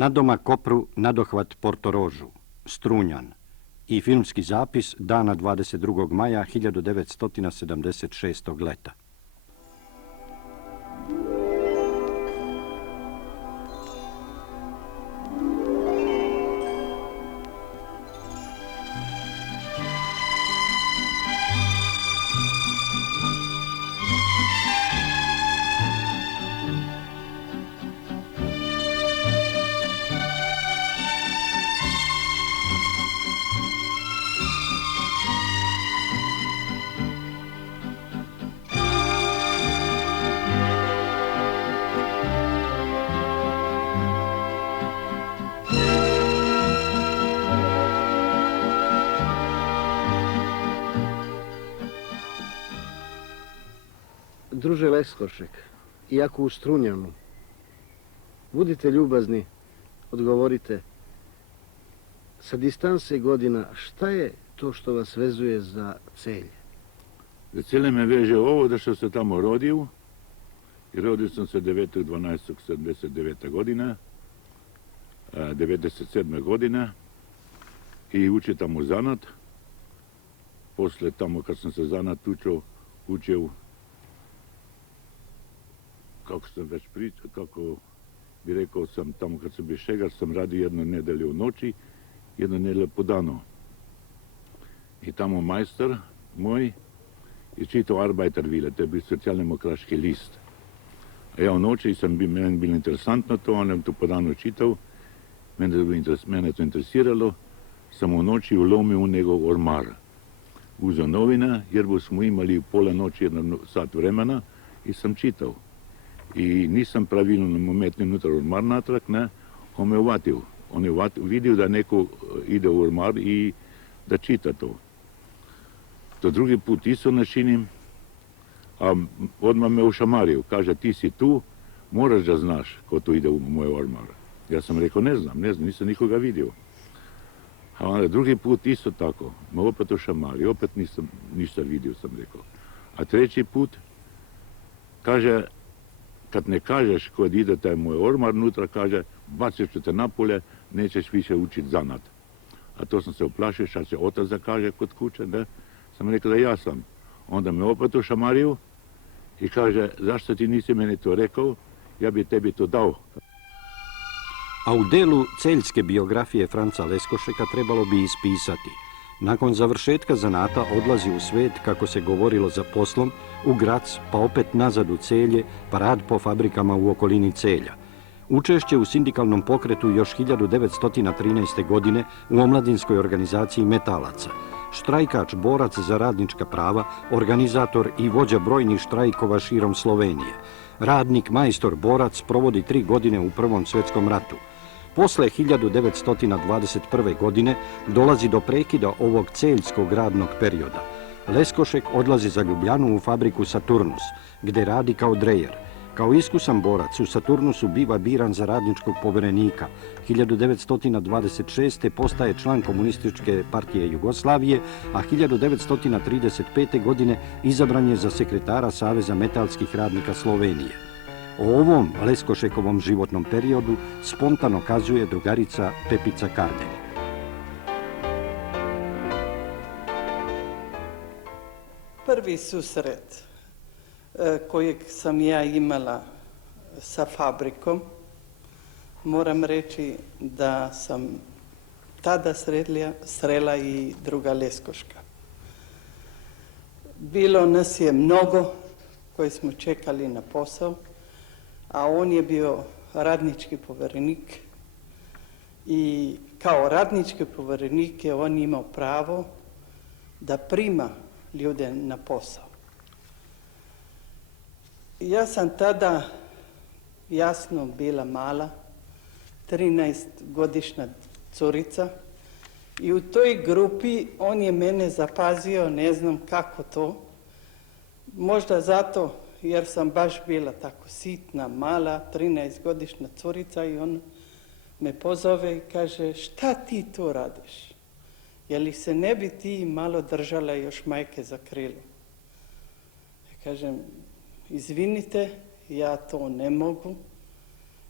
Nadomak Kopru, nadohvat Portorožu, Strunjan i filmski zapis dana 22. maja 1976. leta. Druže Leskošek, iako u Strunjanu, budite ljubazni, odgovorite, sa distanse godina, šta je to što vas vezuje za Celje? Za Celje me veže ovo da što se tamo rodio, i rodio sam se 9.12.79. godina, 97. godina, i učio tamo zanat. Posle tamo kad sam se zanat učio kako bi rekao sam, tamo kad sam bio šegar, sam radio jednu nedelju u noći, jednu nedelju po danu. I tamo majstor moj je čitao Arbeiterwille, to je bio socijaldemokratski list. A ja u noći meni bilo interesantno to, on je to po danu čitao, mene to interesiralo, sam u noći ulomio u njegov ormar. Uzeo novina, jer smo imali u pola noći jedan sat vremena i sam čitao. I nisam pravilno umetnio unutar ormar natrag, ne, on me uvatio. On je vidio da neko ide u ormar i da čita to. To drugi put isto načinim, a odmah me ušamario. Kaže, ti si tu, moraš da znaš ko tu ide u moj ormar. Ja sam rekao, ne znam, nisam nikoga vidio. A onda drugi put isto tako, me opet ušamario, opet nisam ništa vidio, sam rekao. A treći put, kaže, kad ne kažeš kod ide taj moj ormar, nutra kaže, baciš ću te napolje, nećeš više učiti zanat. A to sam se uplašio, šta će otac da kaže kod kuće, ne? Sam rekao da ja sam. Onda me opet ušamario i kaže, zašto ti nisi meni to rekao, ja bi tebi to dao. A u delu celjske biografije Franca Leskošeka trebalo bi ispisati: nakon završetka zanata odlazi u svet, kako se govorilo, za poslom, u Grac, pa opet nazad u Celje, pa rad po fabrikama u okolini Celja. Učešće u sindikalnom pokretu još 1913. godine u omladinskoj organizaciji metalaca. Štrajkač, borac za radnička prava, organizator i vođa brojnih štrajkova širom Slovenije. Radnik, majstor, borac, provodi 3 godine u Prvom svjetskom ratu. Posle 1921. godine dolazi do prekida ovog celjskog radnog perioda. Leskošek odlazi za Ljubljanu u fabriku Saturnus, gdje radi kao drejer. Kao iskusan borac u Saturnusu biva biran za radničkog povjerenika. 1926. postaje član Komunističke partije Jugoslavije, a 1935. godine izabran je za sekretara Saveza metalskih radnika Slovenije. O ovom Leskošekovom životnom periodu spontano kazuje drugarica Pepica Kardeni. Prvi susret kojeg sam ja imala sa fabrikom, moram reći da sam tada srela i druga Leskoška. Bilo nas je mnogo koji smo čekali na posao, a on je bio radnički povjerenik i kao radnički povjerenik je on imao pravo da prima ljude na posao. Ja sam tada jasno bila mala, 13-godišnja curica, i u toj grupi on je mene zapazio, ne znam kako to, možda zato jer sam baš bila tako sitna, mala, 13-godišnja curica, i on me pozove i kaže, šta ti tu radiš? Je li se ne bi ti malo držala još majke za krilo? Ja kažem, izvinite, ja to ne mogu,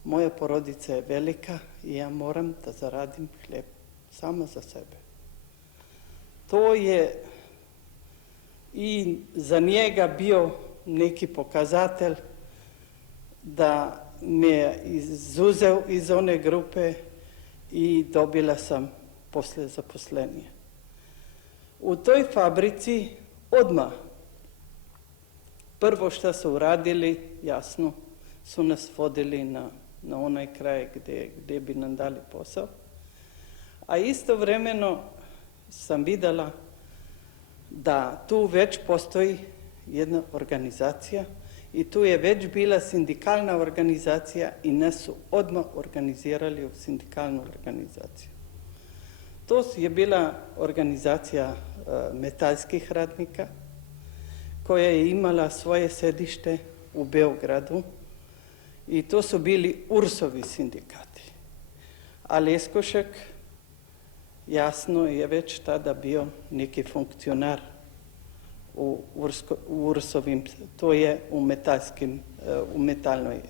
moja porodica je velika i ja moram da zaradim hljeb samo za sebe. To je i za njega bio neki pokazatelj da me izuzeo iz one grupe i dobila sam posle zaposlenje. U toj fabrici odmah prvo što su uradili, jasno, su nas vodili na onaj kraj gdje bi nam dali posao. A istovremeno sam vidjela da tu već postoji jedna organizacija i tu je već bila sindikalna organizacija i nas su odmah organizirali u sindikalnu organizaciju. To je bila organizacija metalskih radnika koja je imala svoje sedište u Beogradu i to su bili URS-ovi sindikati. A Leskošek, jasno, je već tada bio neki funkcionar u URS-ovim, to je u metalnoj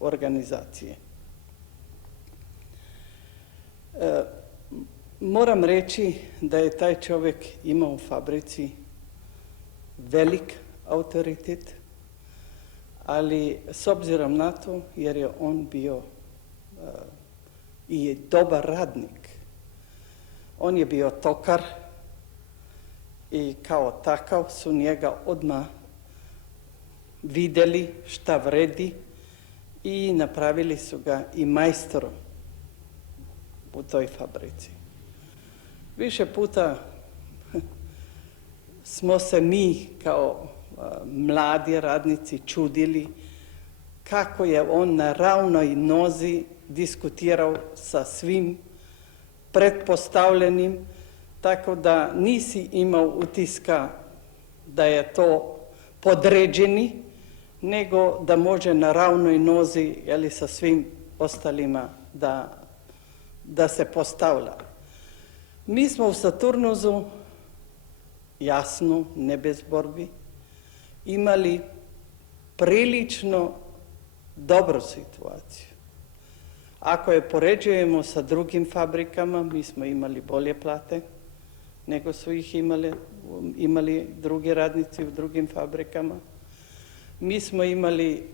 organizaciji. Moram reći da je taj čovjek imao u fabrici velik autoritet, ali s obzirom na to, jer je on bio i dobar radnik, on je bio tokar i kao takav su njega odmah vidjeli šta vredi i napravili su ga i majstorom u toj fabrici. Više puta smo se mi kao mladi radnici čudili kako je on na ravnoj nozi diskutirao sa svim pretpostavljenim, tako da nisi imao utiska da je to podređeni, nego da može na ravnoj nozi sa svim ostalima da se postavlja. Mi smo u Saturnusu, jasno, ne bez borbi, imali prilično dobru situaciju. Ako je poređujemo sa drugim fabrikama, mi smo imali bolje plate nego su ih imali drugi radnici u drugim fabrikama. Mi smo imali,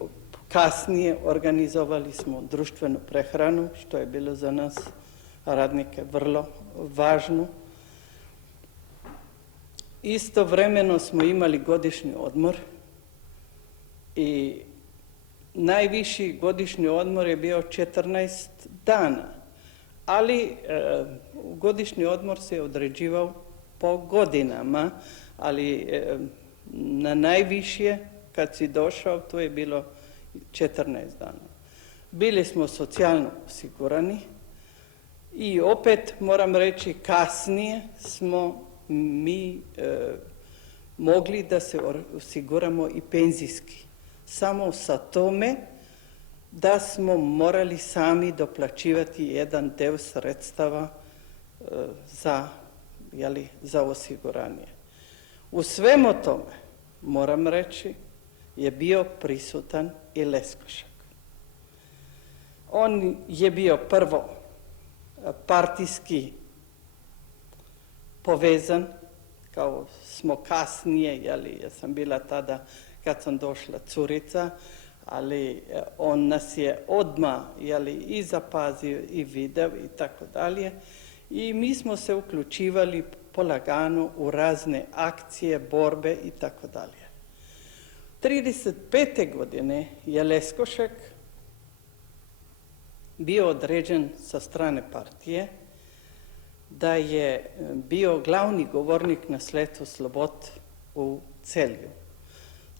kasnije organizovali smo društvenu prehranu, što je bilo za nas radnike vrlo važno. Istovremeno smo imali godišnji odmor i najviši godišnji odmor je bio 14 dana, ali godišnji odmor se određivao po godinama, ali na najviše kad si došao to je bilo 14 dana. Bili smo socijalno osigurani i opet moram reći kasnije smo mi mogli da se osiguramo i penzijski. Samo sa tome da smo morali sami doplaćivati jedan deo sredstava za osiguranje. U svemu tome, moram reći, je bio prisutan i Leskošak. On je bio prvo partijski povezan, kao smo kasnije, ja sam bila tada kad sam došla curica, ali on nas je odmah i zapazio i video i tako dalje. I mi smo se uključivali polagano u razne akcije, borbe i tako dalje. 35. godine je Leskošek bio određen sa strane partije da je bio glavni govornik na Svetu Slobod u Celju.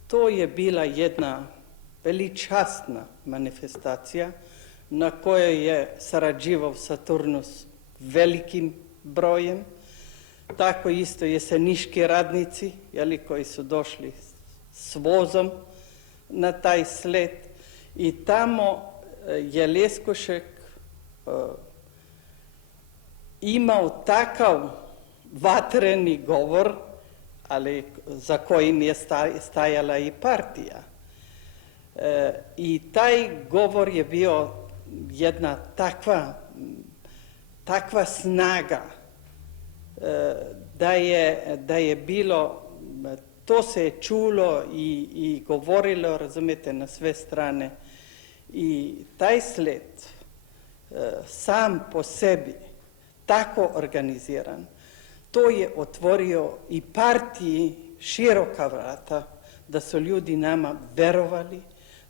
To je bila jedna veličastna manifestacija na kojoj je sarađivao Saturnus velikim brojem, tako isto jeseniški radnici koji su došli s vozom na taj sled i tamo je Leskošek imao takav vatreni govor, ali za kojim je stajala i partija. I taj govor je bio jedna takva snaga da je bilo, to se je čulo i govorilo, razumijete, na sve strane. I taj sled sam po sebi, tako organiziran, to je otvorio i partiji široka vrata, da su ljudi nama verovali,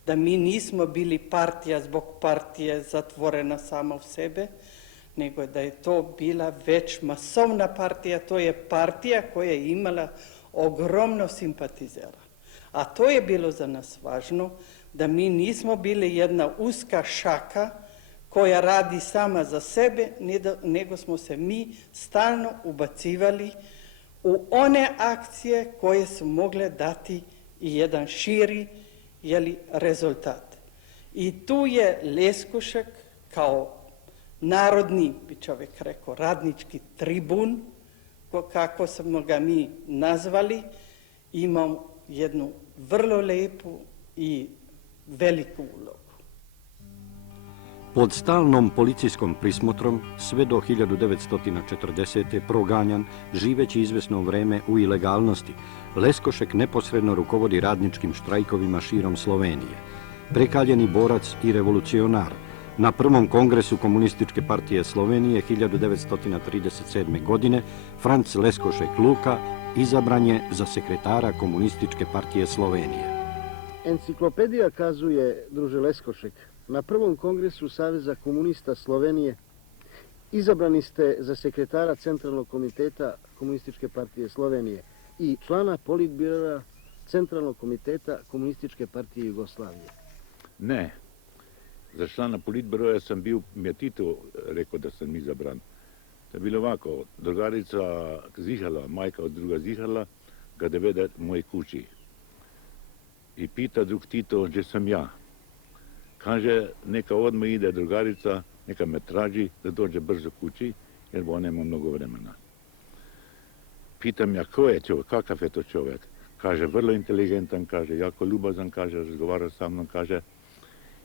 da mi nismo bili partija zbog partije zatvorena sama u sebe, nego da je to bila već masovna partija, to je partija koja je imala ogromno simpatizera. A to je bilo za nas važno, da mi nismo bili jedna uska šaka koja radi sama za sebe, nego smo se mi stalno ubacivali u one akcije koje su mogle dati i jedan širi rezultat. I tu je Leskošek kao narodni, bi čovjek rekao, radnički tribun, kako smo ga mi nazvali, imao jednu vrlo lepu i veliku ulogu. Pod stalnom policijskom prismotrom sve do 1940. proganjan, živeći izvesno vreme u ilegalnosti, Leskošek neposredno rukovodi radničkim štrajkovima širom Slovenije. Prekaljeni borac i revolucionar, na prvom kongresu Komunističke partije Slovenije 1937. godine Franc Leskošek Luka izabran je za sekretara Komunističke partije Slovenije. Enciklopedija kazuje, druže Leskošek, na prvom kongresu Saveza komunista Slovenije izabrani ste za sekretara Centralnog komiteta Komunističke partije Slovenije i člana politbirora Centralnog komiteta Komunističke partije Jugoslavije. Ne, za člana politbiroja sam bil, mi je Tito rekao da sam izabran. To je bilo ovako, drugarica Zihala, majka od druga Zihala, ga dovede u moj kući. I pita drug Tito, gdje sam ja. Kaže, neka odmah ide drugarica, neka me traži da dođe brzo kući, jer bo nema mnogo vremena. Pitam ja, ko je čovjek, kakav je to čovjek? Kaže, vrlo inteligentan, kaže, jako ljubazan, kaže, razgovara sa mnom, kaže,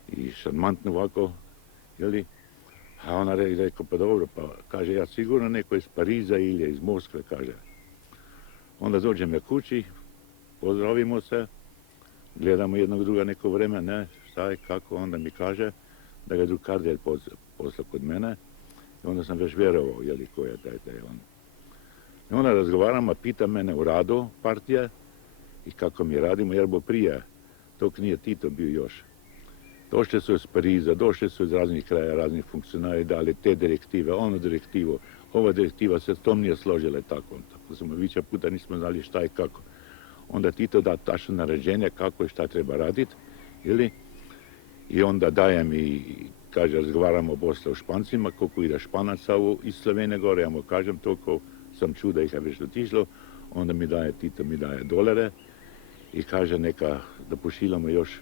i šarmantno ovako, jeli? A ona rekao, pa dobro, pa kaže, ja sigurno neko iz Pariza ili iz Moskve, kaže. Onda dođem ja kući, pozdravimo se, gledamo jednog druga neko vreme, ne, šta je, kako, onda mi kaže da ga drug Kardelj poslao kod mene i onda sam već vjerovao, jeli, ko je taj on. I onda razgovaramo, pita mene u radu partije i kako mi radimo, jer bo prije, dok nije Tito bio još. Došli su iz Pariza, došli su iz raznih kraja, raznih funkcionari, dali te direktive, onu direktivu, ova direktiva se s tom nije složila tako. Tako smo više puta nismo znali šta i kako. Onda Tito da tačno naređenje kako i šta treba raditi, ili? I onda dajem i, kaže, razgovaramo posle o Špancima, koliko ide Španaca iz Slovenije gore, ja mu kažem toliko, sam čuo da ih je već otišlo, onda mi daje, Tito mi daje dolare i kaže neka, da pošiljamo još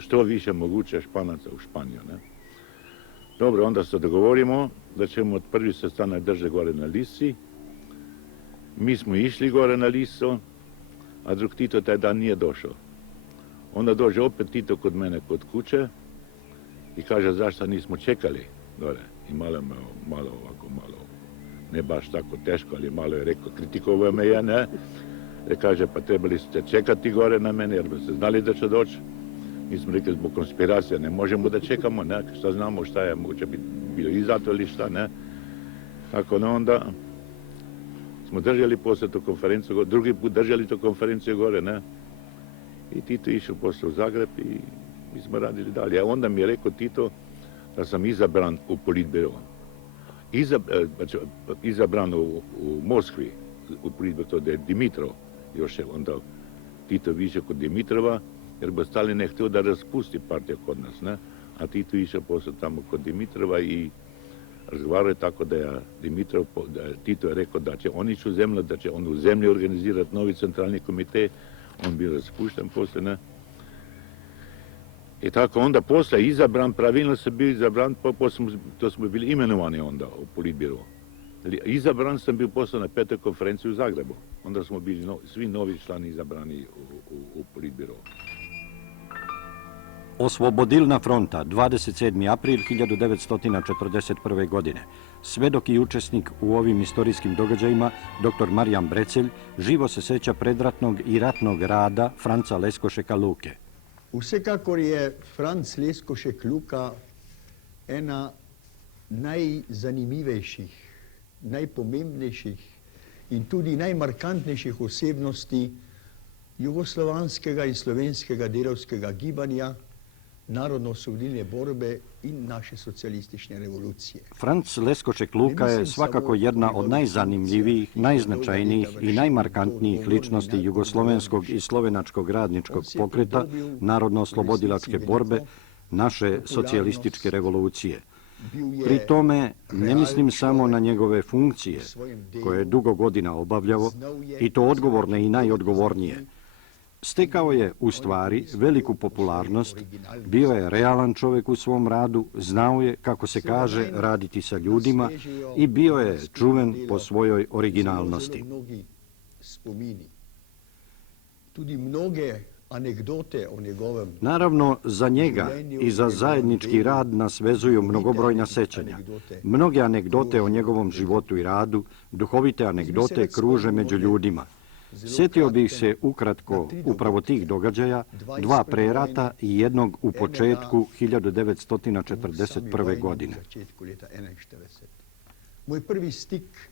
što više moguće Španaca u Španiju, ne? Dobro, onda se dogovorimo da ćemo od prvi sastanak držati gore na Lisi. Mi smo išli gore na Liso, a drug Tito taj dan nije došao. Onda dođe opet Tito kod mene kod kuće i kaže zašto nismo čekali gore. I malo ovako, ne baš tako teško, ali malo je rekao, kritikovao me je, ne? I kaže, pa trebali ste čekati gore na mene, jer ste znali da će doći. Mi smo rekli, zbog konspiracije ne možemo da čekamo, ne? Šta znamo šta je, moguće biti bilo i zato ili šta, ne? Tako da onda smo držali poslije tu konferenciju, drugi put držali tu konferenciju gore, ne? I Tito išao poslije u Zagreb i mi smo radili dalje. A onda mi je rekao Tito da sam izabran u politbiro. Izabran u Moskvi, u politbiro, to je Dimitrov, još je onda Tito više kod Dimitrova, jer bi Stalin je htio da raspusti partiju kod nas, ne? A Tito išao poslije tamo kod Dimitrova i razgovarao je tako da je Dimitrov, Tito je rekao da će on ići u zemlju, da će on u zemlji organizirati novi centralni komitej, on bio raspušten poslije, ne? I tako onda poslije izabran, pravilno se bio izabran, to smo bili imenovani onda u politbiro. Izabran sam bio poslije na 5. konferenciji u Zagrebu. Onda smo bili svi novi člani izabrani u politbiro. Oslobodilna fronta, 27. april 1941. godine. Svedok i učesnik u ovim istorijskim događajima, dr. Marijan Brecelj, živo se seća predratnog i ratnog rada Franca Leskošeka Luke. Vsekakor je Franc Leskošek Luka ena najzanimivejših, najpomembnejših in tudi najmarkantnejših osebnosti jugoslovanskega in slovenskega delavskega gibanja, narodno-osvobodilne borbe in naše socijalistične revolucije. Franc Leskošek Luka je svakako jedna od najzanimljivijih, najznačajnijih i najmarkantnijih ličnosti jugoslovenskog i slovenačkog radničkog pokreta, narodno-oslobodilačke borbe, naše socijalističke revolucije. Pri tome ne mislim samo na njegove funkcije, koje je dugo godina obavljao, i to odgovorne i najodgovornije. Stekao je, u stvari, veliku popularnost, bio je realan čovjek u svom radu, znao je, kako se kaže, raditi sa ljudima i bio je čuven po svojoj originalnosti. Tudi mnoge anegdote o njegovem... Naravno, za njega i za zajednički rad nas vezuju mnogobrojna sećanja. Mnoge anegdote o njegovom životu i radu, duhovite anegdote kruže među ljudima. Sjetio bih se ukratko upravo tih događaja, dva pre rata i jednog u početku 1941. godine. Moj prvi stik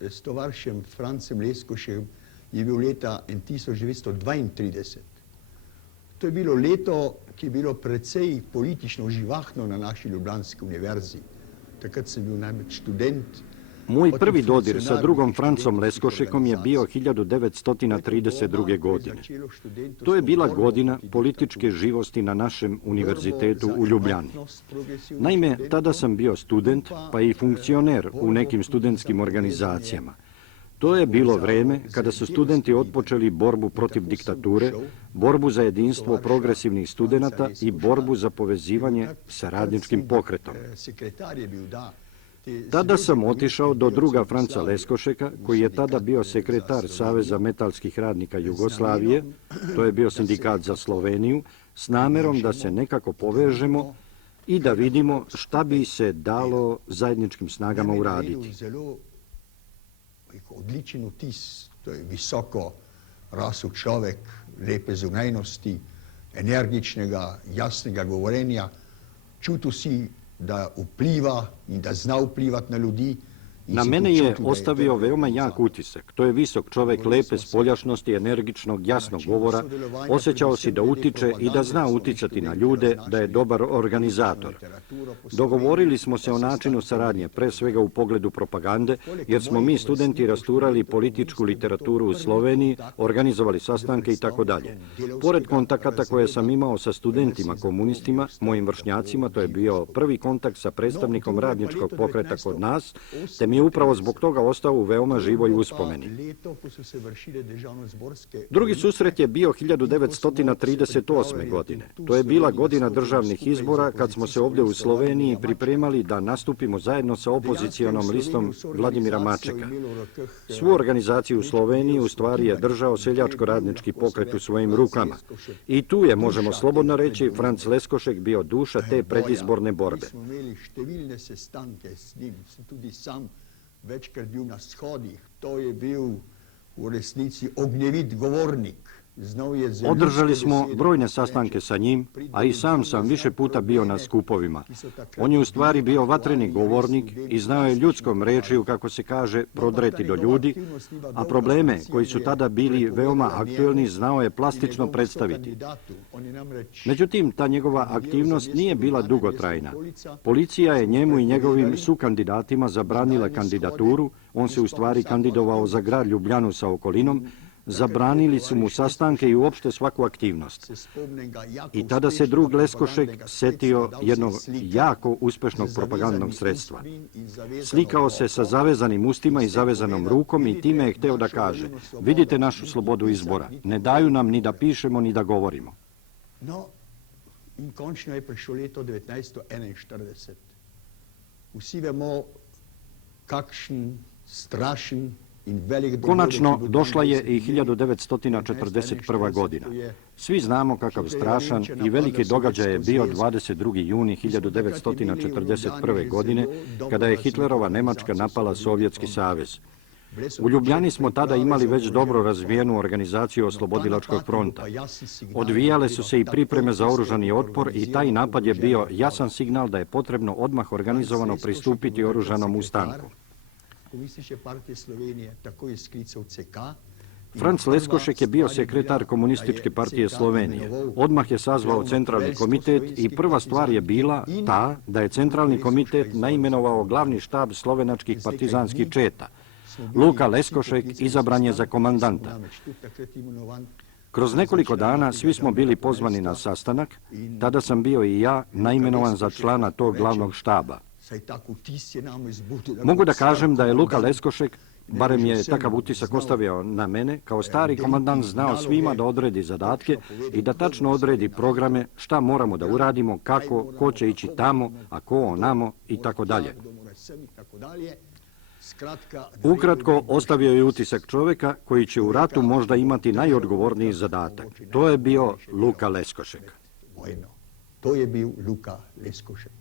s tovaršem Francem Leskošem je bil leta 1932. To je bilo leto, ki je bilo precej politično živahno na naši Ljubljanski univerzi. Takrat sem bil največ študent. Moj prvi dodir sa drugom Francom Leskošekom je bio 1932. godine. To je bila godina političke živosti na našem univerzitetu u Ljubljani. Naime, tada sam bio student, pa i funkcioner u nekim studentskim organizacijama. To je bilo vreme kada su studenti otpočeli borbu protiv diktature, borbu za jedinstvo progresivnih studenata i borbu za povezivanje sa radničkim pokretom. Tada sam otišao do druga Franca Leskošeka, koji je tada bio sekretar Saveza metalskih radnika Jugoslavije, to je bio sindikat za Sloveniju, s namerom da se nekako povežemo i da vidimo šta bi se dalo zajedničkim snagama uraditi. Odličen vtis, to je visoko rasel človek, lepe zunajnosti, energičnega, jasnega govorenja, čutil si da vpliva in da zna vplivati na ljudi. Na mene je ostavio veoma jak utisak. To je visok čovjek lepe spoljašnosti, energičnog, jasnog govora. Osjećao si da utiče i da zna uticati na ljude, da je dobar organizator. Dogovorili smo se o načinu saradnje, pre svega u pogledu propagande, jer smo mi studenti rasturali političku literaturu u Sloveniji, organizovali sastanke i tako dalje. Pored kontakata koje sam imao sa studentima komunistima, mojim vršnjacima, to je bio prvi kontakt sa predstavnikom radničkog pokreta kod nas, te mi je upravo zbog toga ostao u veoma živoj uspomeni. Drugi susret je bio 1938. godine. To je bila godina državnih izbora kad smo se ovdje u Sloveniji pripremali da nastupimo zajedno sa opozicijonom listom Vladimira Mačeka. Svu organizaciju u Sloveniji u stvari je držao seljačko-radnički pokret u svojim rukama. I tu je, možemo slobodno reći, Franc Leskošek bio duša te predizborne borbe. Večkrat bil na shodih, to je bil u resnici ognjevit govornik. Održali smo brojne sastanke sa njim, a i sam više puta bio na skupovima. On je u stvari bio vatreni govornik i znao je ljudskom rečju, kako se kaže, prodreti do ljudi, a probleme koji su tada bili veoma aktuelni znao je plastično predstaviti. Međutim, ta njegova aktivnost nije bila dugotrajna. Policija je njemu i njegovim sukandidatima zabranila kandidaturu, on se u stvari kandidovao za grad Ljubljanu sa okolinom, zabranili su mu sastanke i uopšte svaku aktivnost. I tada se drug Leskošek setio jednog jako uspešnog propagandnog sredstva. Slikao se sa zavezanim ustima i zavezanom rukom i time je hteo da kaže: vidite našu slobodu izbora, ne daju nam ni da pišemo ni da govorimo. No, in končno je prišlo leto 1941. Vsi vemo, kakšen strašen Konačno došla je i 1941. godina. Svi znamo kakav strašan i veliki događaj je bio 22. juni 1941. godine, kada je Hitlerova Njemačka napala Sovjetski savez. U Ljubljani smo tada imali već dobro razvijenu organizaciju Oslobodilačkog fronta. Odvijale su se i pripreme za oružani otpor i taj napad je bio jasan signal da je potrebno odmah organizovano pristupiti oružanom ustanku. Franc Leskošek je bio sekretar Komunističke partije Slovenije. Odmah je sazvao centralni komitet i prva stvar je bila ta da je centralni komitet naimenovao glavni štab slovenačkih partizanskih četa. Luka Leskošek izabran je za komandanta. Kroz nekoliko dana svi smo bili pozvani na sastanak, tada sam bio i ja naimenovan za člana tog glavnog štaba. Mogu da kažem da je Luka Leskošek, barem je takav utisak ostavio na mene, kao stari komandant znao svima da odredi zadatke i da tačno odredi programe, šta moramo da uradimo, kako, ko će ići tamo, a ko onamo i tako dalje. Ukratko, ostavio je utisak čovjeka koji će u ratu možda imati najodgovorniji zadatak. To je bio Luka Leskošek. To je bio Luka Leskošek.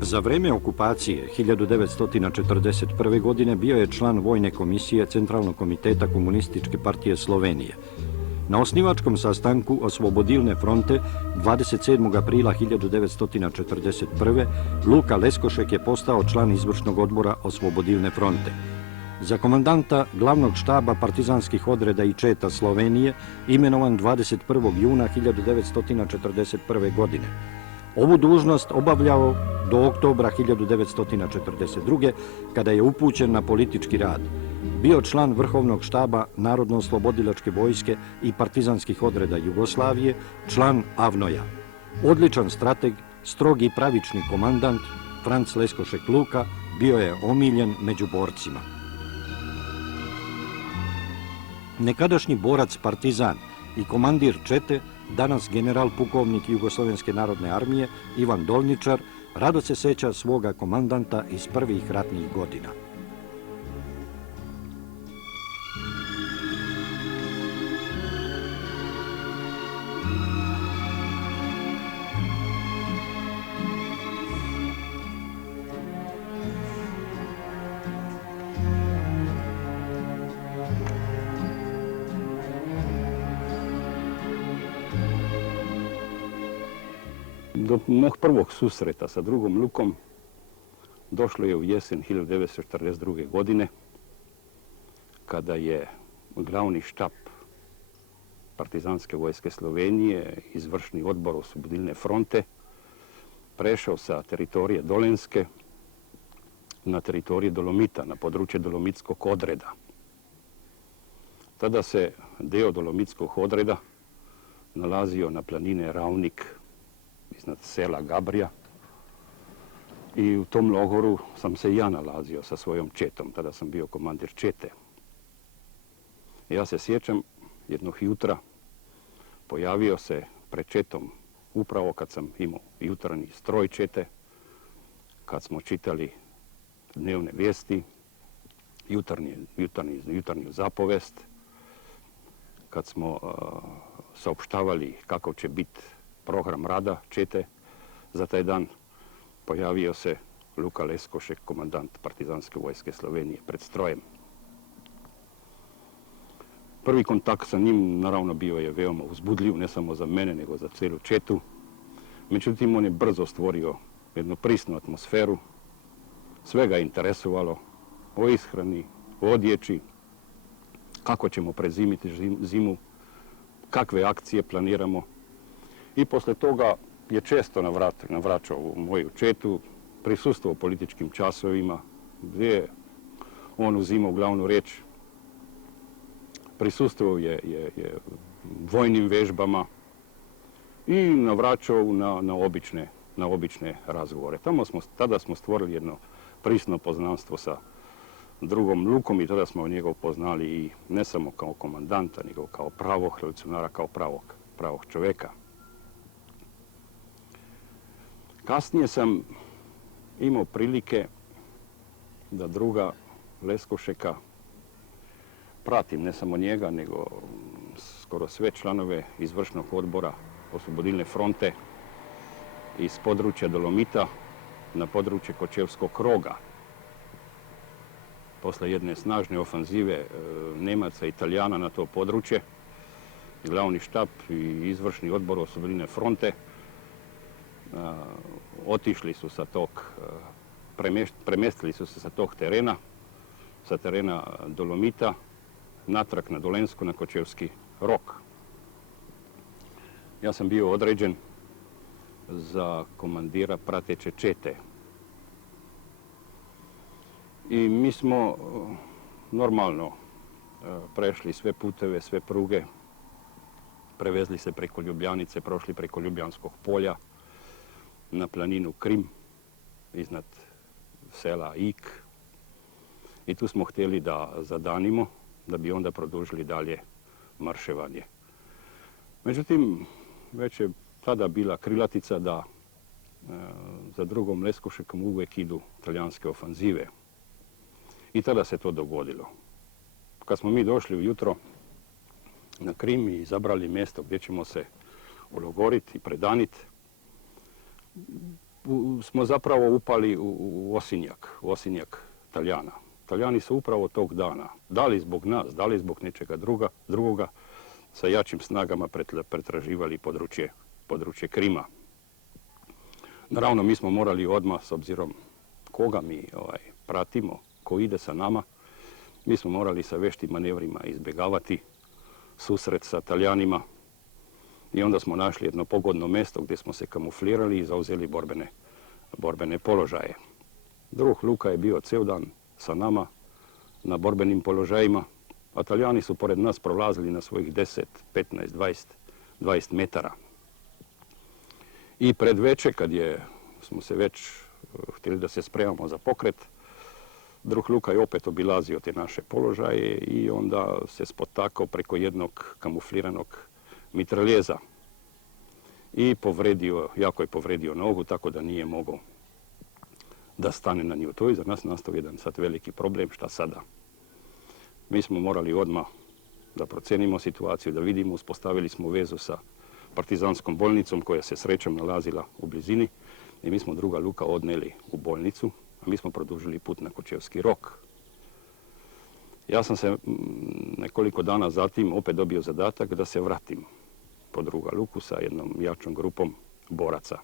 Za vreme okupacije 1941. godine bio je član Vojne komisije Centralnog komiteta Komunističke partije Slovenije. Na osnivačkom sastanku Oslobodilne fronte 27. aprila 1941. Luka Leskošek je postao član izvršnog odbora Oslobodilne fronte. Za komandanta glavnog štaba partizanskih odreda i četa Slovenije imenovan 21. juna 1941. godine. Ovu dužnost obavljao do oktobra 1942. kada je upućen na politički rad. Bio član Vrhovnog štaba Narodno-oslobodilačke vojske i partizanskih odreda Jugoslavije, član Avnoja. Odličan strateg, strog i pravični komandant, Franc Leskošek Luka bio je omiljen među borcima. Nekadašnji borac partizan i komandir čete, danas general pukovnik Jugoslovenske narodne armije, Ivan Dolničar, rado se seća svoga komandanta iz prvih ratnih godina. Do mog prvog susreta sa drugom Lukom došlo je u jesen 1942. godine, kada je glavni štab Partizanske vojske Slovenije, izvršni odbor Oslobodilne fronte, prešao sa teritorije Dolenske na teritorije Dolomita, na područje Dolomitskog odreda. Tada se deo Dolomitskog odreda nalazio na planine Ravnik, iznad sela Gabrija, i u tom logoru sam se i ja nalazio sa svojom četom. Tada sam bio komandir čete. Ja se sjećam, jednog jutra pojavio se pred četom, upravo kad sam imao jutarnji stroj čete, kad smo čitali dnevne vijesti, jutarnju zapovest, kad smo saopštavali kakav će biti program rada čete za taj dan, pojavio se Luka Leskošek, komandant Partizanske vojske Slovenije, pred strojem. Prvi kontakt sa njim, naravno, bio je veoma uzbudljiv, ne samo za mene, nego za cijelu četu. Međutim, on je brzo stvorio jednu prisnu atmosferu. Sve ga je interesovalo o ishrani, o odjeći, kako ćemo prezimiti zimu, kakve akcije planiramo. I posle toga je često navraćao u moju četu, prisustvovao u političkim časovima, gdje je on uzimao glavnu riječ. Prisustvovao je vojnim vežbama i navraćao na obične razgovore. Tada smo stvorili jedno prisno poznanstvo sa drugom Lukom i tada smo njega upoznali i ne samo kao komandanta, nego kao pravog revolucionara, kao pravog čovjeka. Kasnije sam imao prilike da druga Leskošeka, pratim ne samo njega, nego skoro sve članove izvršnog odbora Oslobodilne fronte iz područja Dolomita na područje Kočevskog roga. Posle jedne snažne ofanzive Nemaca i Italijana na to područje, glavni štab i izvršni odbor Oslobodilne fronte otišli su sa tog, premestili su se sa tog terena, sa terena Dolomita, natrag na Dolensku, na Kočevski rog. Ja sam bio određen za komandira prateće čete. I mi smo normalno prešli sve puteve, sve pruge, prevezli se preko Ljubljanice, prošli preko Ljubljanskog polja, na planinu Krim, iznad sela Ik. I tu smo htjeli da zadanimo, da bi onda produžili dalje marševanje. Međutim, već je tada bila krilatica da za drugom Leskošekom uvijek idu talijanske ofanzive. I tada se to dogodilo. Kad smo mi došli ujutro na Krim i izabrali mjesto gdje ćemo se ulogoriti i predaniti, smo zapravo upali u osinjak Talijana. Talijani su upravo tog dana, da li zbog nas, da li zbog nečega drugoga, sa jačim snagama pretraživali područje Krima. Naravno, mi smo morali odmah, s obzirom koga mi pratimo, ko ide sa nama, mi smo morali sa veštim manevrima izbjegavati susret sa Talijanima i onda smo našli jedno pogodno mjesto gdje smo se kamuflirali i zauzeli borbene položaje. Drug Luka je bio ceo dan sa nama na borbenim položajima, a Talijani su pored nas prolazili na svojih 10, 15, 20 metara. I pred veče, kad smo se već htjeli da se spremamo za pokret, drug Luka je opet obilazio te naše položaje i onda se spotakao preko jednog kamufliranog mitraljeza. I jako je povredio nogu, tako da nije mogao da stane na nju. To je za nas nastao jedan sad veliki problem, šta sada. Mi smo morali odmah da procenimo situaciju, da vidimo, uspostavili smo vezu sa partizanskom bolnicom koja se srećom nalazila u blizini i mi smo druga Luka odneli u bolnicu, a mi smo produžili put na Kočevski rog. Ja sam se nekoliko dana zatim opet dobio zadatak da se vratim po druga Luku sa jednom jačom grupom boraca.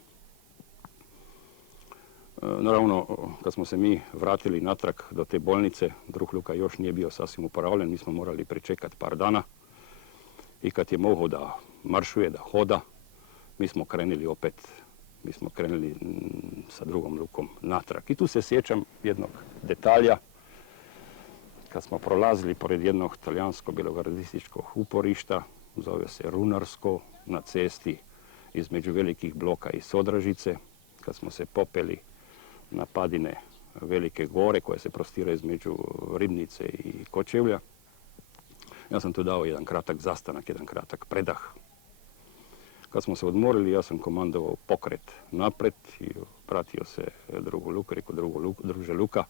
Naravno, kad smo se mi vratili natrag do te bolnice, drug Luka još nije bio sasvim uporavljen, mi smo morali pričekati par dana i kad je mogao da maršuje, da hoda, mi smo krenuli sa drugom Lukom natrag. I tu se sjećam jednog detalja, kad smo prolazili pored jednog talijansko-bjelogardističkog uporišta, zove se Runarsko, na cesti između velikih bloka i Sodražice, kad smo se popeli na padine velike gore koje se prostiraju između Ribnice i Kočevlja. Ja sam tu dao jedan kratak zastanak, jedan kratak predah. Kad smo se odmorili, ja sam komandovao pokret napred i pratio se drugu Luku, rekao druže Luka,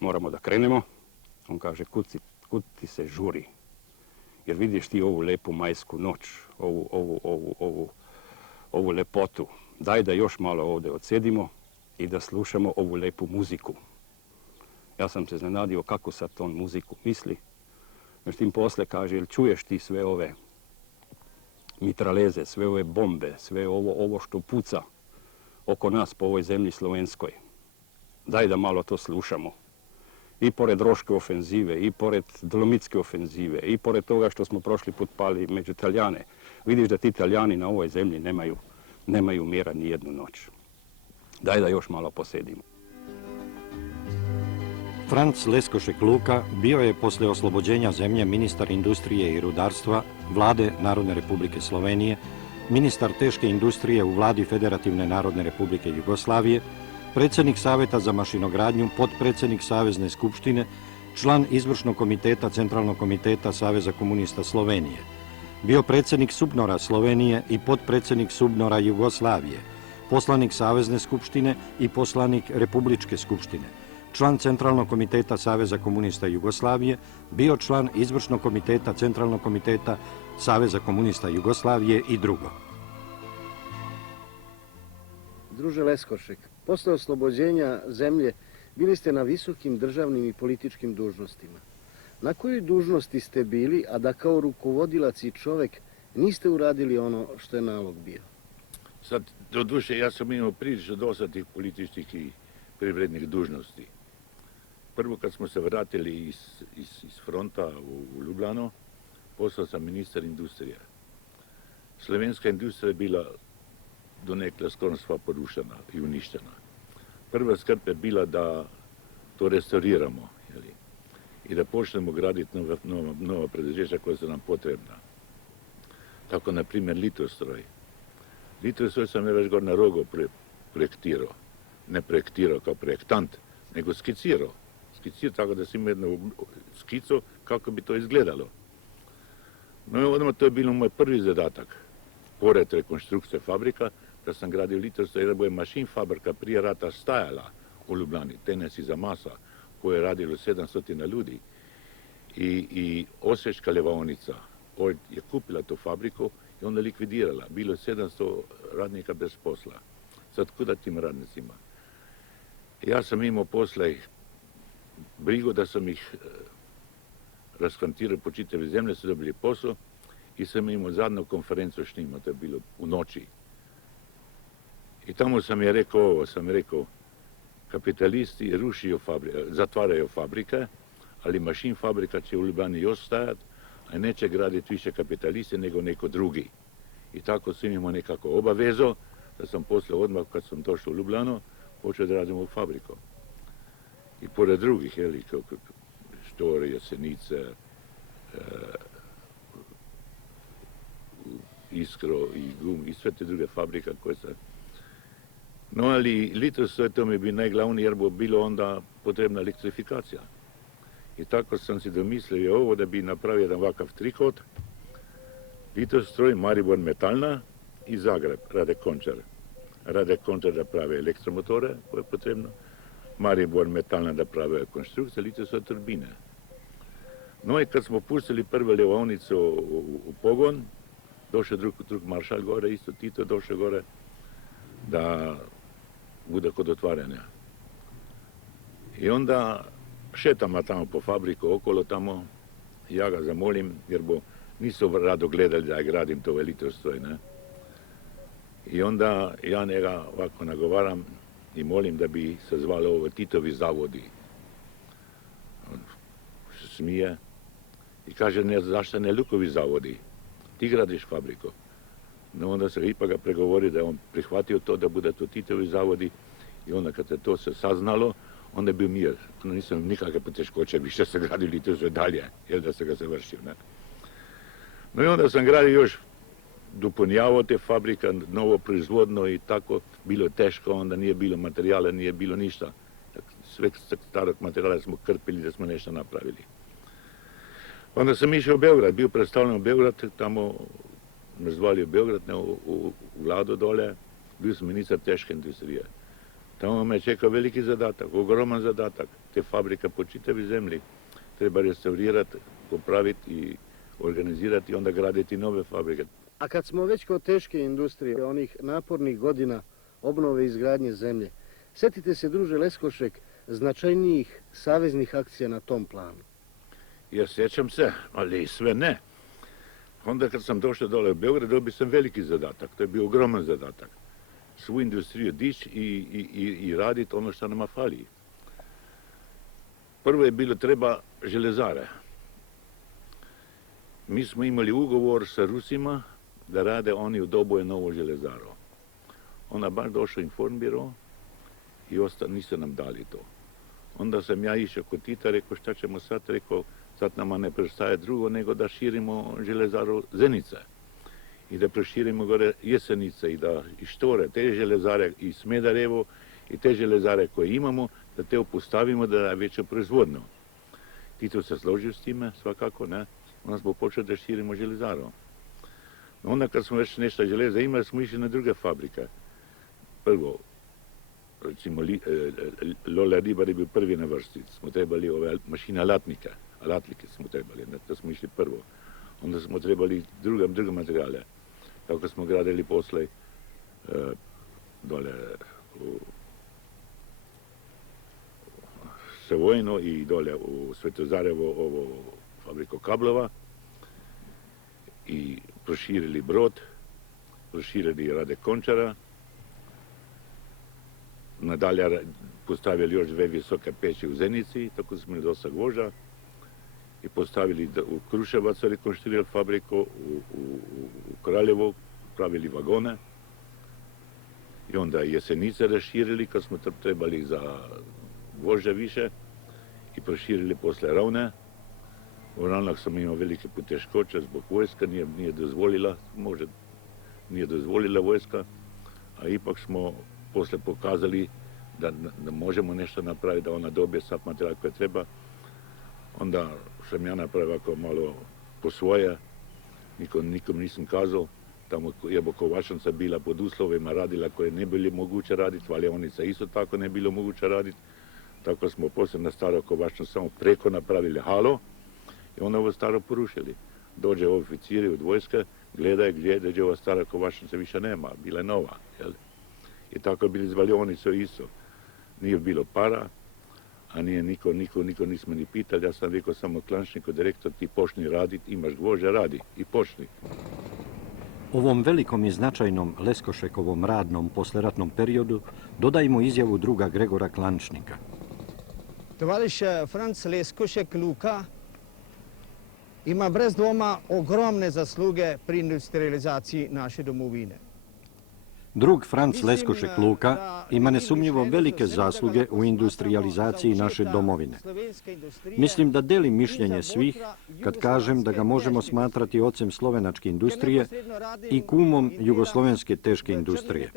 moramo da krenemo. On kaže, kud ti se žuri? Jer vidiš ti ovu lepu majsku noć, ovu lepotu. Daj da još malo ovdje odsedimo i da slušamo ovu lepu muziku. Ja sam se iznenadio kako sad on muziku misli. Međutim, posle kaže, jel čuješ ti sve ove mitraleze, sve ove bombe, sve ovo što puca oko nas po ovoj zemlji slovenskoj. Daj da malo to slušamo. I pored Roške ofenzive, i pored Dolomitske ofenzive, i pored toga što smo prošli put pali među Talijane. Vidiš da ti Talijani na ovoj zemlji nemaju mira ni jednu noć. Daj da još malo posedimo. Franc Leskošek Luka bio je posle oslobođenja zemlje ministar industrije i rudarstva Vlade Narodne republike Slovenije, ministar teške industrije u Vladi Federativne Narodne republike Jugoslavije, predsjednik Saveta za mašinogradnju, potpredsjednik Savezne skupštine, član izvršnog komiteta Centralnog komiteta Saveza komunista Slovenije. Bio predsjednik Subnora Slovenije i potpredsjednik Subnora Jugoslavije, poslanik Savezne skupštine i poslanik Republičke skupštine, član Centralnog komiteta Saveza komunista Jugoslavije, bio član Izvršnog komiteta Centralnog komiteta Saveza komunista Jugoslavije i drugo. Druže Leskošek, posle oslobođenja zemlje bili ste na visokim državnim i političkim dužnostima. Na kojoj dužnosti ste bili, a da kao rukovodilac i čovek niste uradili ono što je nalog bio? Sad, do duše, ja sam imao prilično dosta tih političkih i privrednih dužnosti. Prvo, kad smo se vratili iz fronta u Ljubljano, postao sam ministar industrije. Slovenska industrija je bila donekle skoro sva porušena i uništena. Prva skrb je bila da to restauriramo i da počnemo graditi nova preduzeća koja su nam potrebna. Tako, na primjer, Litostroj. Litostroj sam je već gore na Rogu projektirao. Ne projektirao kao projektant, nego skicirao. Skicirao tako da sam imao jednu skicu kako bi to izgledalo. No, odmah to je bilo moj prvi zadatak. Pored rekonstrukcije fabrika, da sam gradio Litostroj, jer je mašin fabrika prije rata stajala u Ljubljani, Tennessee za masa, koje je radilo 700 ljudi. I Osječka ljevaonica je kupila tu fabriku i onda likvidirala. Bilo je 700 radnika bez posla. Sad kuda tim radnicima? Ja sam imao posle brigu da sam ih raskvantirao po čitavi zemlje, su dobili posao i sam imao zadnju konferenciju s njima, to je bilo u noći. I tamo sam je rekao, kapitalisti zatvaraju fabrike, ali mašin fabrika će u Ljubljani još stajati, a neće graditi više kapitalisti nego neko drugi. I tako sam imao nekako obavezo, da sam poslije odmah kad sam došao u Ljubljano, počeo da radim u fabriku. I pored drugih, Štore, Jesenice, Iskro i Gum i sve te druge fabrike koje se... No, ali Litostroj to mi bi najglavnije, jer bi bilo onda potrebna elektrifikacija. I tako sam si domislio ovo da bi napravio jedan ovakav trikot. Litostroj, Maribor metalna i Zagreb, Rade Končar. Rade Končar da prave elektromotore koje je potrebno. Maribor metalna da prave konstrukcije, Litostroj turbine. No i kad smo pustili prve ljevaonice u pogon, došao drug maršal gore, isto Tito došao gore da bude kod otvaranja. I onda šetamo tamo po fabriku okolo tamo, ja ga zamolim, jer nisu rado gledali da ja gradim to Litostroj, ne. I onda ja njega ovako nagovaram i molim da bi se zvalo ovo Titovi zavodi. On se smije i kaže, ne, zašto ne Lukovi zavodi? Ti gradiš fabriku. No onda se ipak ga pregovori da je on prihvatio to da bude to Titovi zavodi i onda kad se to se saznalo, onda je bio mir. Onda nisam nikakve poteškoće više se gradio Litostroj dalje, jer da se ga završio, ne. No i onda sam gradio još, dopunjavao te fabrika, novo proizvodno i tako, bilo je teško, onda nije bilo materijala, nije bilo ništa. Sve starog materijala smo krpili da smo nešto napravili. Onda sam išao u Beograd, bio predstavljen u Beograd, tamo me zvali u Beograd, u vladu dole, bio sam ministar teške industrije. Tamo me čekao veliki zadatak, ogroman zadatak, te fabrike po čitavi zemlji treba restaurirati, popraviti i organizirati i onda graditi nove fabrike. A kad smo već kod teške industrije, onih napornih godina obnove i izgradnje zemlje, setite se, druže Leskošek, značajnijih saveznih akcija na tom planu? Ja sjećam se, ali sve ne. Onda kad sam došao dole u Beograd, dobio sam veliki zadatak, to je bio ogroman zadatak. Svu industriju dići i raditi ono što nama fali. Prvo je bilo treba železare. Mi smo imali ugovor sa Rusima da rade oni u Doboje novo železaro. Onda baš došao informbiro i nisu nam dali to. Onda sam ja išao kod Tita, rekao šta ćemo sad, rekao sad nama ne prestaje drugo nego da širimo železaru Zenice i da proširimo gore Jesenice i da i Štore, te železare i Smederevo i te železare koje imamo, da te upostavimo da je veća proizvodno. Tito se složio s time, svakako, ne? Onda smo počeli da širimo železaru. Onda kad smo već nešto železa imali, smo išli na druge fabrike. Prvo, recimo Lola Ribar je bil prvi na vrsti, smo trebali ove mašine alatnike smo trebali, to smo išli prvo. Onda smo trebali druge materijale. Tako smo gradili poslije dole u Sevojno i dole u Svetozarevo ovo fabriku kablova i proširili Brod, proširili Rade Končara, nadalje postavili još dve visoke peći u Zenici, tako smo imali dosta gvoža i postavili u Kruševac, rekonštruirali fabriku, u Kraljevo pravili vagone i onda Jesenice raširili kad smo trebali za gvožđe više i proširili poslije Ravne. U Ravnah sam imao velike poteškoće zbog vojska, nije dozvolila vojska, a ipak smo poslije pokazali da možemo nešto napraviti, da ona dobije sav materijal koje treba. Onda sam ja napravio ako malo po svoje, nikom nisam kazao. Tamo je Kovačnica bila pod uslovima, radila koje ne bilo moguće raditi, valjaonica isto tako ne bilo moguće raditi. Tako smo poslije na staro Kovačnicu samo preko napravili halo i onda ovo staro porušili. Dođe oficiri od vojske, gledaju gdje ova stara Kovačnica više nema, bila je nova. Jel? I tako je bili s valjaonicom isto. Nije bilo para, a niko nismo ni pitali. Ja sam rekao samo klančniku, direktor, ti počni raditi, imaš gvožđe, radi i počni. Ovom velikom i značajnom Leskošekovom radnom posleratnom periodu dodajmo izjavu druga Gregora Klančnika. Tovariš Franc Leskošek Luka ima brez dvoma ogromne zasluge pri industrializaciji naše domovine. Drug Franc Leskošek Luka ima nesumnjivo velike zasluge u industrializaciji naše domovine. Mislim da delim mišljenje svih kad kažem da ga možemo smatrati ocem slovenačke industrije i kumom jugoslovenske teške industrije.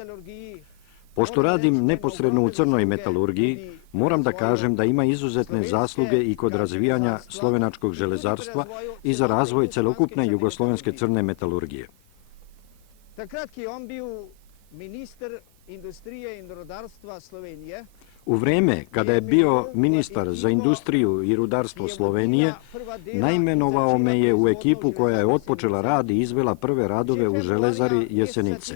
Pošto radim neposredno u crnoj metalurgiji, moram da kažem da ima izuzetne zasluge i kod razvijanja slovenačkog železarstva i za razvoj celokupne jugoslovenske crne metalurgije. Takrat je on bio ministar industrije i rudarstva Slovenije. U vreme kada je bio ministar za industriju i rudarstvo Slovenije, naimenovao me je u ekipu koja je otpočela rad i izvela prve radove u železari Jesenice.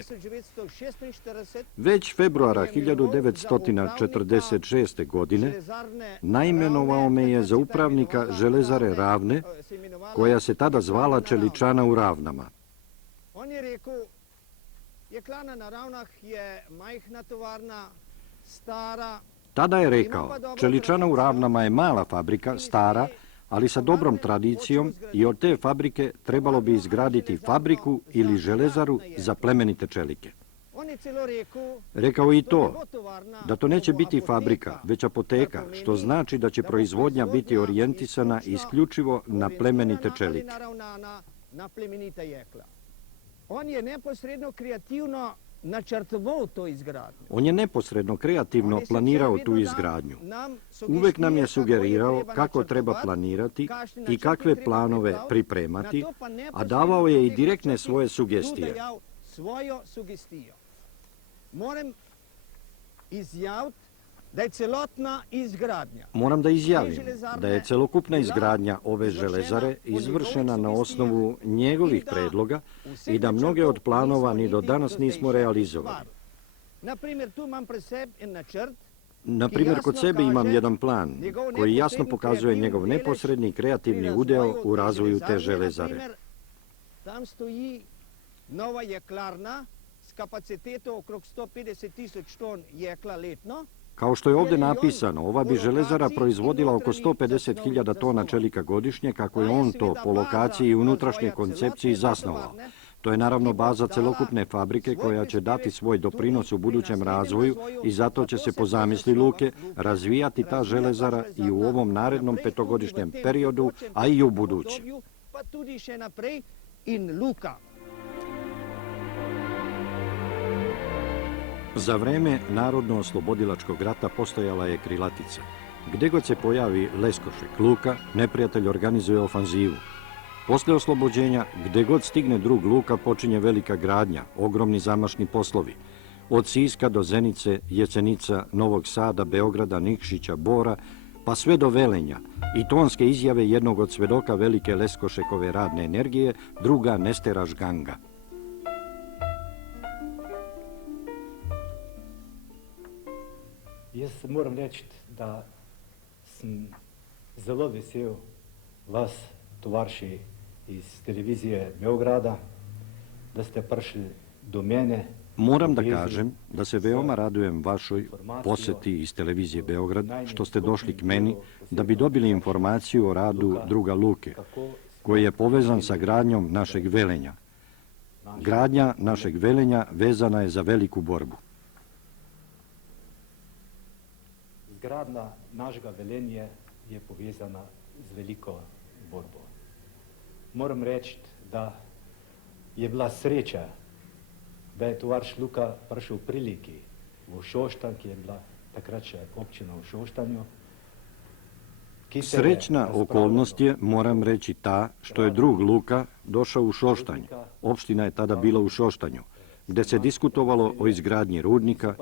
Već februara 1946. godine naimenovao me je za upravnika železare Ravne, koja se tada zvala Čeličana u Ravnama. On je rekao, Jeklana na Ravnah je majhna tovarna, stara. Tada je rekao, Čeličana u Ravnama je mala fabrika, stara, ali sa dobrom tradicijom i od te fabrike trebalo bi izgraditi fabriku ili železaru za plemenite čelike. Rekao je i to, da to neće biti fabrika, već apoteka, što znači da će proizvodnja biti orijentisana isključivo na plemenite čelike. On je neposredno kreativno načrtovao to izgradnju. On je neposredno kreativno planirao tu izgradnju. Uvek nam je sugerirao kako treba planirati i kakve planove pripremati, a davao je i direktne svoje sugestije. Moram izjaviti da je celotna izgradnja. Moram da izjavim da je celokupna izgradnja ove železare izvršena na osnovu njegovih predloga i da mnoge od planova ni do danas nismo realizovali. Naprimjer, kod sebe imam jedan plan koji jasno pokazuje njegov neposredni kreativni udeo u razvoju te železare. Tam stoji nova jeklarna s kapacitetom okrog 150.000 ton jekla letno. Kao što je ovdje napisano, ova bi železara proizvodila oko 150.000 tona čelika godišnje, kako je on to po lokaciji i unutrašnjoj koncepciji zasnovao. To je naravno baza celokupne fabrike koja će dati svoj doprinos u budućem razvoju i zato će se po zamisli Luke razvijati ta železara i u ovom narednom petogodišnjem periodu, a i u budućem. Pa tudi še naprej in Luka. Za vreme Narodno-oslobodilačkog rata postojala je krilatica. Gde god se pojavi Leskošek Luka, neprijatelj organizuje ofanzivu. Posle oslobođenja, gde god stigne drug Luka, počinje velika gradnja, ogromni zamašni poslovi. Od Siska do Zenice, Jesenica, Novog Sada, Beograda, Nikšića, Bora, pa sve do Velenja i tonske izjave jednog od svedoka velike Leskošekove radne energije, druga Nestera Žganga. Jaz moram reči, da sem zelo vesel vas, tovarši iz televizije Beograda, da ste prišli do mene. Moram da kažem da se veoma radujem vašoj poseti iz televizije Beograd, što ste došli k meni da bi dobili informaciju o radu druga Luke, koji je povezan sa gradnjom našeg Velenja. Gradnja našeg Velenja vezana je za veliku borbu. Zgradnja našega Velenja je povezana z veliko borbo. Moram reči, da je bila sreča, da je tovarš Luka prišel v priliki v Šoštanj, ki je bila takrat še občina v Šoštanju. Srećna okolnost je, moram reći, ta što je drug Luka došao u Šoštanj. Opština je tada bila u Šoštanju, gdje se diskutovalo o izgradnji rudnika,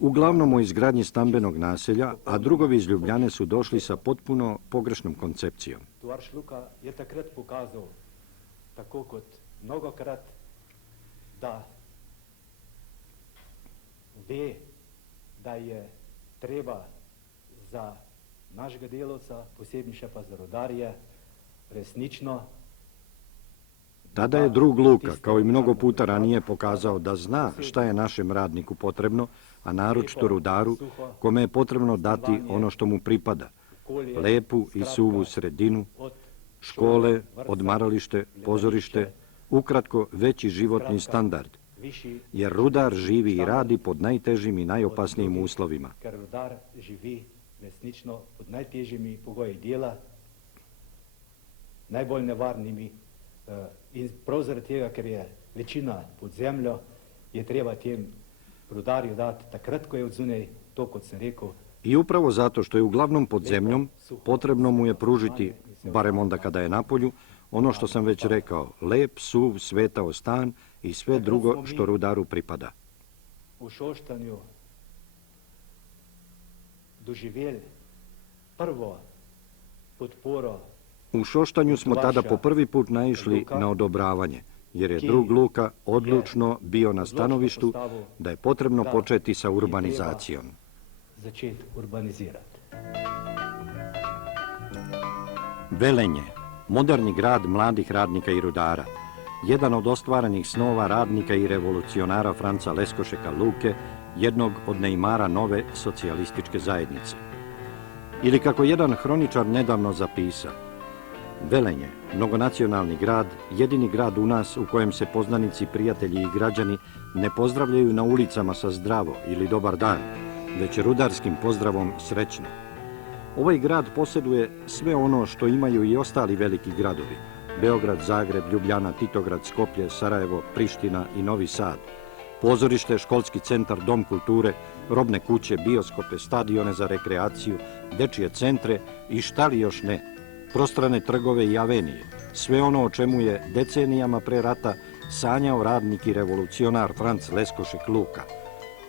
uglavnom o izgradnji stambenog naselja, a drugovi iz Ljubljane su došli sa potpuno pogrešnom koncepcijom. Tovarš Luka je takrat pokazal, tako kot mnogokrat, da ve, da je treba za našega delovca, posebno še pa za rodarje, resnično. Tada je drug Luka, kao i mnogo puta ranije, pokazao da zna šta je našem radniku potrebno, a naročito rudaru, kome je potrebno dati ono što mu pripada. Lepu i suvu sredinu, škole, odmaralište, pozorište, ukratko veći životni standard. Jer rudar živi i radi pod najtežim i najopasnijim uslovima. Ker rudar živi resnično pod najtežjimi pogoji dela, najbolj nevarnimi, in prav zaradi tega, ker je večina pod zemljo, je treba tem rudarju dati takrat, ko je odzunaj, to kot sam rekel. I upravo zato što je uglavnom pod zemljom, potrebno mu je pružiti, barem onda kada je na polju, ono što sam već rekao, lep, suv, svetao stan i sve drugo što rudaru pripada. U Šoštanju doživjeli prvo podporo. U Šoštanju smo tada po prvi put naišli na odobravanje, jer je drug Luka odlučno bio na stanovištu da je potrebno početi sa urbanizacijom. Začeti urbanizirati. Velenje, moderni grad mladih radnika i rudara, jedan od ostvarenih snova radnika i revolucionara Franca Leskošeka Luke, jednog od neimara nove socijalističke zajednice. Ili kako jedan hroničar nedavno zapisa, Velenje, mnogonacionalni grad, jedini grad u nas u kojem se poznanici, prijatelji i građani ne pozdravljaju na ulicama sa zdravo ili dobar dan, već rudarskim pozdravom srećno. Ovaj grad posjeduje sve ono što imaju i ostali veliki gradovi, Beograd, Zagreb, Ljubljana, Titograd, Skoplje, Sarajevo, Priština i Novi Sad. Pozorište, školski centar, dom kulture, robne kuće, bioskope, stadione za rekreaciju, dečije centre i šta li još ne. Prostrane trgove i avenije, sve ono o čemu je decenijama pre rata sanjao radnik i revolucionar Franc Leskošek Luka.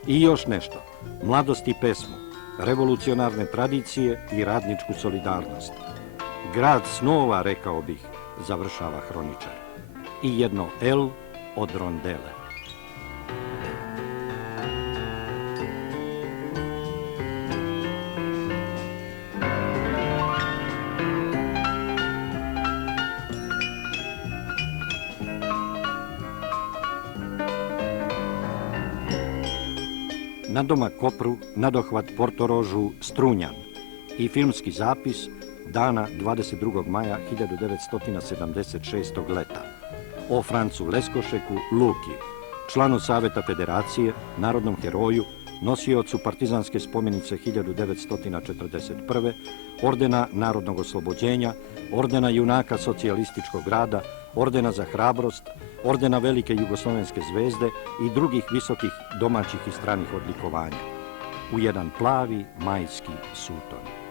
I još nešto, mladost i pesmu, revolucionarne tradicije i radničku solidarnost. Grad snova, rekao bih, završava hroničar. I jedno L od rondele. Nadomak Kopru, nadohvat Portorožu, Strunjan i filmski zapis dana 22. maja 1976. leta o Francu Leskošeku Luki, članu Saveta Federacije, narodnom heroju, nosiocu partizanske spomenice 1941. Ordena Narodnog oslobođenja, Ordena junaka socijalističkog rada, Ordena za hrabrost, Ordena Velike Jugoslovenske zvezde i drugih visokih domaćih i stranih odlikovanja. U jedan plavi majski suton.